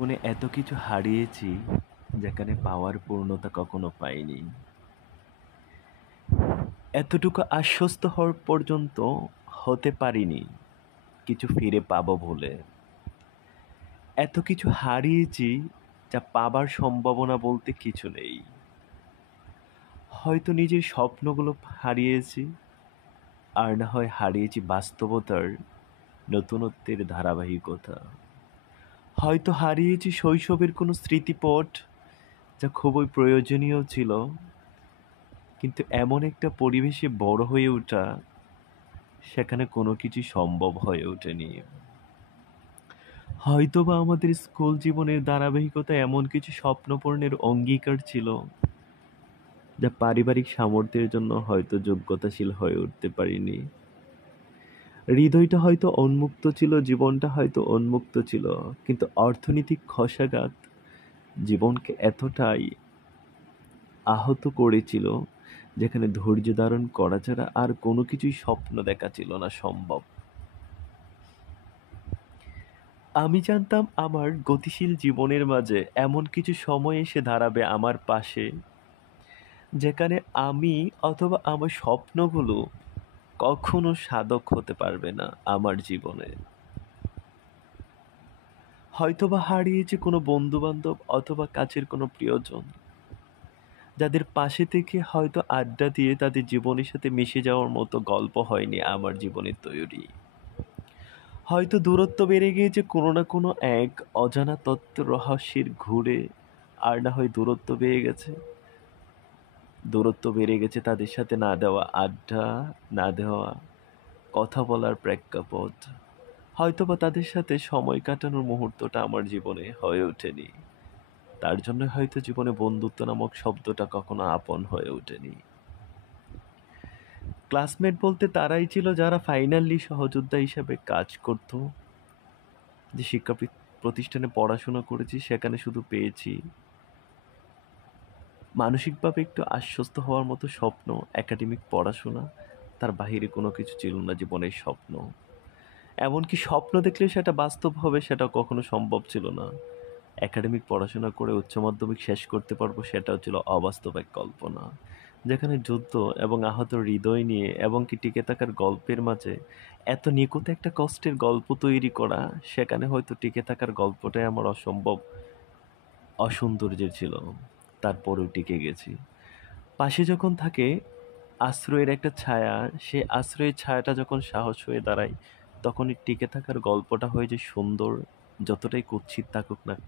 জীবনে এত কিছু হারিয়েছি যেখানে পাওয়ার পূর্ণতা কখনো পাইনি। এতটুকু আশ্বস্ত হওয়ার পর্যন্ত হতে পারিনি কিছু ফিরে পাবো বলে। এত কিছু হারিয়েছি যা পাবার সম্ভাবনা বলতে কিছু নেই। হয়তো নিজের স্বপ্নগুলো হারিয়েছি, আর না হয় হারিয়েছি বাস্তবতার নতুনত্বের ধারাবাহিকতা। হয়তো হারিয়েছি শৈশবের কোনো স্মৃতিপট যা খুবই প্রয়োজনীয় ছিল, কিন্তু এমন একটা পরিবেশে বড় হয়ে ওঠা, সেখানে কোনো কিছুই সম্ভব হয়ে ওঠেনি। হয়তোবা আমাদের স্কুল জীবনের ধারাবাহিকতা এমন কিছু স্বপ্নপূরণের অঙ্গীকার ছিল, যা পারিবারিক সামর্থ্যের জন্য হয়তো যোগ্যতাশীল হয়ে উঠতে পারিনি। হৃদয়টা হয়তো উন্মুক্ত ছিল, জীবনটা হয়তো উন্মুক্ত ছিল, কিন্তু অর্থনৈতিক ক্ষসাঘাত জীবনকে এতটাই আহত করেছিল, যেখানে ধৈর্য ধারণ করা ছাড়া আর কোনো কিছুই স্বপ্ন দেখা ছিল না সম্ভব। আমি জানতাম আমার গতিশীল জীবনের মাঝে এমন কিছু সময় এসে দাঁড়াবে আমার পাশে, যেখানে আমি অথবা আমার স্বপ্নগুলো কখনো সাধক হতে পারবে না আমার জীবনে। হয়তোবা হারিয়েছে কোনো বন্ধু বান্ধব অথবা কাছের কোনো প্রিয়জন, যাদের পাশে থেকে হয়তো আড্ডা দিয়ে তাদের জীবনের সাথে মিশে যাওয়ার মতো গল্প হয়নি আমার জীবনের তৈরি। হয়তো দূরত্ব বেড়ে গিয়েছে কোনো না কোনো এক অজানা তত্ত্ব রহস্যের ঘুরে, আর না হয় দূরত্ব বেড়ে গেছে তাদের সাথে না দেওয়া আড্ডা, না দেওয়া কথা বলার প্রেক্ষাপট। হয়তোবা তাদের সাথে সময় কাটানোর মুহূর্তটা আমার জীবনে হয়ে ওঠেনি। তার জন্য হয়তো জীবনে বন্ধুত্ব নামক শব্দটা কখনো আপন হয়ে ওঠেনি। ক্লাসমেট বলতে তারাই ছিল যারা ফাইনালি সহযোদ্ধা হিসেবে কাজ করত। যে প্রতিষ্ঠানে পড়াশোনা করেছি সেখানে শুধু পেয়েছি মানসিকভাবে একটু আশ্বস্ত হওয়ার মতো স্বপ্ন, একাডেমিক পড়াশোনা। তার বাহিরে কোনো কিছু ছিল না জীবনের স্বপ্ন। এমনকি স্বপ্ন দেখলে সেটা বাস্তব হবে সেটা কখনো সম্ভব ছিল না। একাডেমিক পড়াশোনা করে উচ্চ মাধ্যমিক শেষ করতে পারবো সেটাও ছিল অবাস্তব এক কল্পনা। যেখানে যুদ্ধ এবং আহত হৃদয় নিয়ে এবং কি টিকে থাকার গল্পের মাঝে এত নিখুঁত একটা কষ্টের গল্প তৈরি করা, সেখানে হয়তো টিকে থাকার গল্পটাই আমার অসম্ভব অসৌন্দর্যের ছিল। তারপরেও টিকে গেছি। পাশে যখন থাকে আশ্রয়ের একটা ছায়া, সেই আশ্রয়ের ছায়াটা যখন সাহস হয়ে দাঁড়ায়, তখনই টিকে থাকার গল্পটা হয় যে সুন্দর, যতটাই কুৎসিত থাকুক না